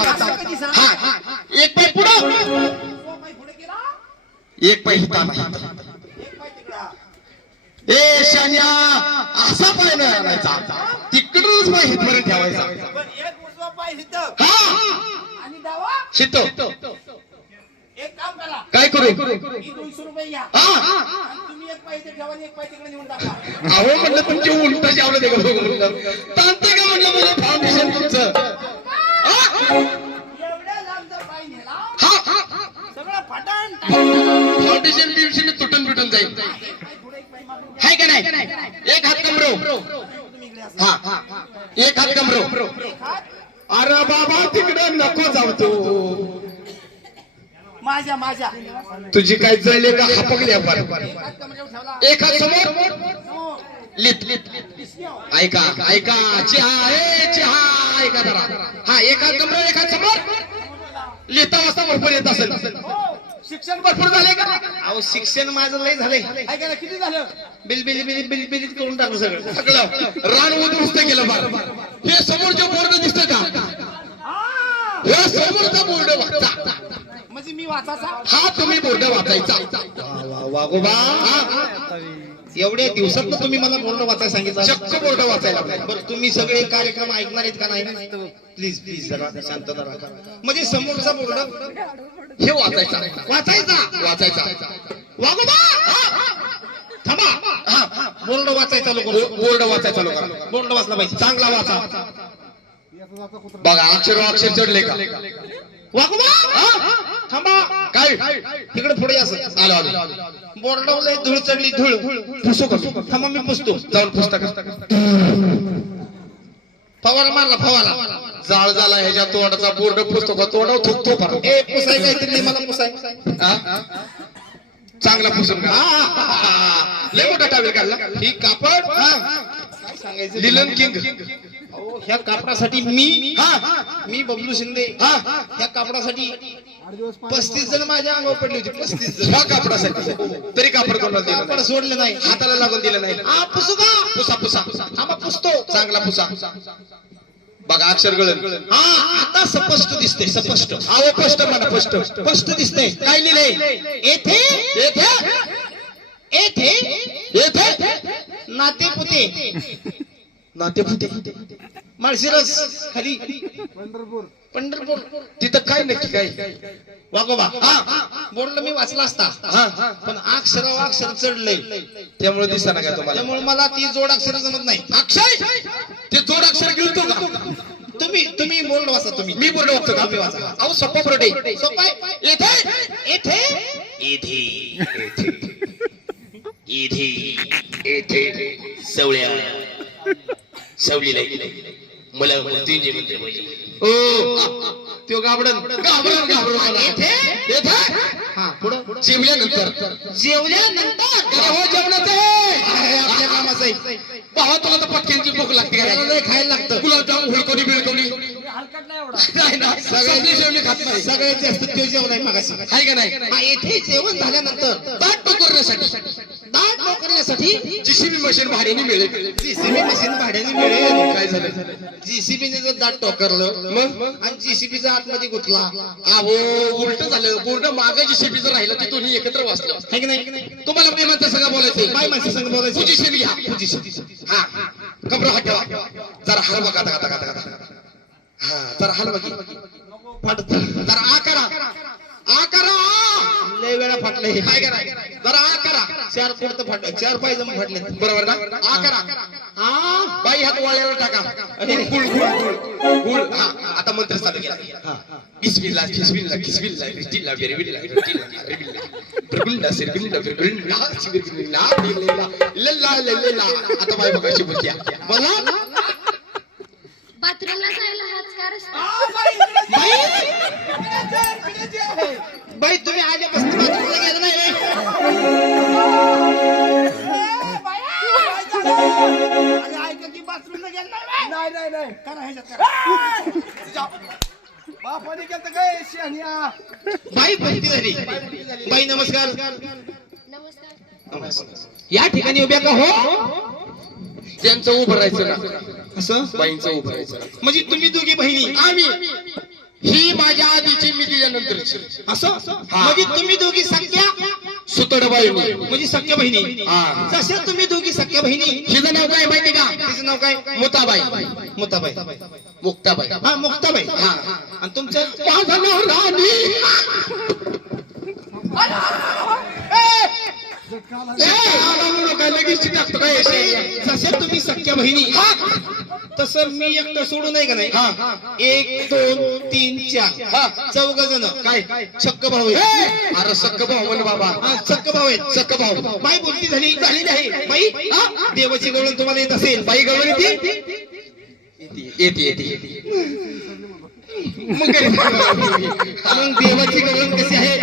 हा एक पाय पुढं एक पाय हिताला ए शान्या असा पाय नाही आणायचा तिकडूनच पाय हितपर्यंत ठेवायचा हा शितो एक काम करा काय करू 200 रुपये घ्या तुम्ही एक पाय इथे ठेवा एक पाय तिकडे नेऊन टाका अहो म्हणलं तुमची उलट जेवलं ते तांते का म्हणलं मला फाउंडेशन तुमचं एवढ्या लांब जर पाय नेला सगळं फटाण फाउंडेशन दिवशी तुटून बिटून जाईल हाय का नाही एक हात कमरो हा एक हात कमरो अरे बाबा तिकडे नको जाऊ तू माझ्या तुझी काय जळले का हपकली आपण एक हात समोर समोर लित ऐका ऐका चहा चहा ऐका जरा हा एक हात कमरो एक हात समोर लिहिता वाजता भरपूर येत असेल शिक्षण भरपूर झाले का अहो शिक्षण माझं लय झालंय ऐका ना किती झालं बिल करून टाकू सगळं सगळं रान उद्ध्वस्त केलं फार हे समोरचे बोर्ड दिसतं का हे समोरचा बोर्ड वाचा म्हणजे मी वाचायचा हा तुम्ही बोर्ड वाचायचा वागोबा एवढ्या दिवसात तुम्ही मला बोर्ड वाचायला सांगितलं चक्क बोर्ड वाचायला बरं तुम्ही सगळे कार्यक्रम ऐकणार आहेत का नाही प्लीज जरा शांतता राखा म्हणजे समोरचा बोर्ड हे वाचायचा वाचायचा वागोबा थांबा बोर्ड वाचायचा लोक बोर्ड वाचायचा लोकांना बोर्ड वाचला पाहिजे चांगला वाचा बघा अक्षर चढले का वागोबा थांबा काय तिकडे पुढे असं आलो बोर्डावर धूळ चढली धूळ पुसू का थांबा मी पुसतो जाऊन पुस्तक फवारा मारला फवारा जाळ झाला ह्याच्या तोंडाचा बोर्ड पुसतो का तोंडावर थुकतो फार ए पुसाय काहीतरी नाही मला पुसाय चांगला पुसून का लय मोठा टावेल काढला ही कापड काय सांगायचं लिलन किंग ह्या कापडासाठी मी बबलू शिंदे ह्या कापडासाठी 35 जण माझ्या अंगावर पडली होती 35 जण ह्या कापडासाठी तरी कापड कोणाला दिलं कापड नाही. सोडलं नाही हाताला लागून दिलं नाही पुसू का पुसा थांबा पुसतो चांगला पुसा बघा अक्षर गळन आता स्पष्ट दिसते स्पष्ट अहो स्पष्ट म्हणा स्पष्ट दिसते काय लिहिलंय येथे येथे येथे येथे नातेपुते माळशिरस खाली पंढरपूर तिथं काय नक्की काय वागोबा बोर्ड मी वाचला असता पण अक्षर चढलंय त्यामुळे दिसना का तुम्हाला त्यामुळे मला ती जोड अक्षर जमत नाही अक्षय ते जोड अक्षर गिळतो का तुम्ही बोर्ड वाचा तुम्ही मी बोर्ड वाचतो का तुम्ही वाचा अहो सोपा बोर्ड आहे सोपं आहे. येथे येथे सवलीला मला तीन म्हणते ओ त्यो घाबरन येथे हा पुढं जेवल्यानंतर जेवल्यानंतर हो जेवणाचं आपल्या कामाचं आहे भावा तुला तर पटक्यांची भूक लागते लय खायला लागतं गुलाबजाम हुलकोडी बिळकोडी हलकट नाही एवढा नाही ना सगळ्यांनी मी खात नाही सगळ्यात जास्त ते जेवण आहे मागाशी आहे का नाही येथे जेवण झाल्यानंतर दाट करण्यासाठी जीसीबी मशीन भाड्याने मिळेल जीसीबी मशीन भाड्याने मिळेल काय झालं जीसीबीने जर दाट टोकरलं मग आणि जीसीबीचा आतमध्ये गुतला अहो उलट झालं पूर्ण मागे जीसीबी जर राहिलं ते दोन्ही एकत्र वाचलं है की नाही तुम्हाला मी माणसं संग बोलायचं बाय माणसं संग बोलायचं पोझिशन घ्या पोझिशन हा कमरा हात ठेवा जरा हलवा गाता हा जरा हलवा की फाटत जरा आ करा लय वेळा फाटलंय काय करा जरा आ करा 4 फूट फाटलं 4 पायजमा फाटले बरोबर ना आ करा बाई हात वाळ्यावर टाका गुळ हा आता मंत्र चालू केला बिस्मिल्लाह बिस्मिल्लाह बिस्मिल्लाह बिस्मिल्लाह बिस्मिल्लाह बिस्मिल्लाह बिस्मिल्लाह बिस्मिल्लाह आता बाई बघायची बोलत्या बोला बाथरूमला जायला हाच का रस्ता बाई तुम्ही आल्यापासून बाथरूमला गेला नाही बाथरूमला गेला नाही करा ह्याच्यात बापाने केलं काय शहाण्या बाई भक्ती झाली बाई नमस्कार नमस्कार या ठिकाणी उभ्या का हो त्यांचं उभं राहायचं ना असं बाईंचं उभं राहायचं म्हणजे तुम्ही दोघी बहिणी आम्ही ही यानंतर असं म्हणजे तुम्ही दोघी सख्या सुतडबाई म्हणजे सख्या बहिणी हा. जशा तुम्ही दोघी सख्या बहिणी हिचं नाव काय माहिती का तिचं नाव काय मुताबाई मुक्ताबाई मुक्ताबाई हा मुक्ताबाई हा. आणि तुमचं माझं नाव राणी लगेच टाकतो काय जशा तुम्ही सख्या बहिणी तसं मी एकटं सोडू नाही का नाही 1 2 3 4 चौघ जण काय छक्क भाऊ आहेत. अरे सक्क भाऊ म्हण बाबा हा, छक्क भाऊ आहेत सक्क भाऊ बाई बोलती झालेली आहे बाई देवाची गवळण तुम्हाला येत असेल बाई गवळण येते येते मग काय? मग देवाची गवळण कशी आहे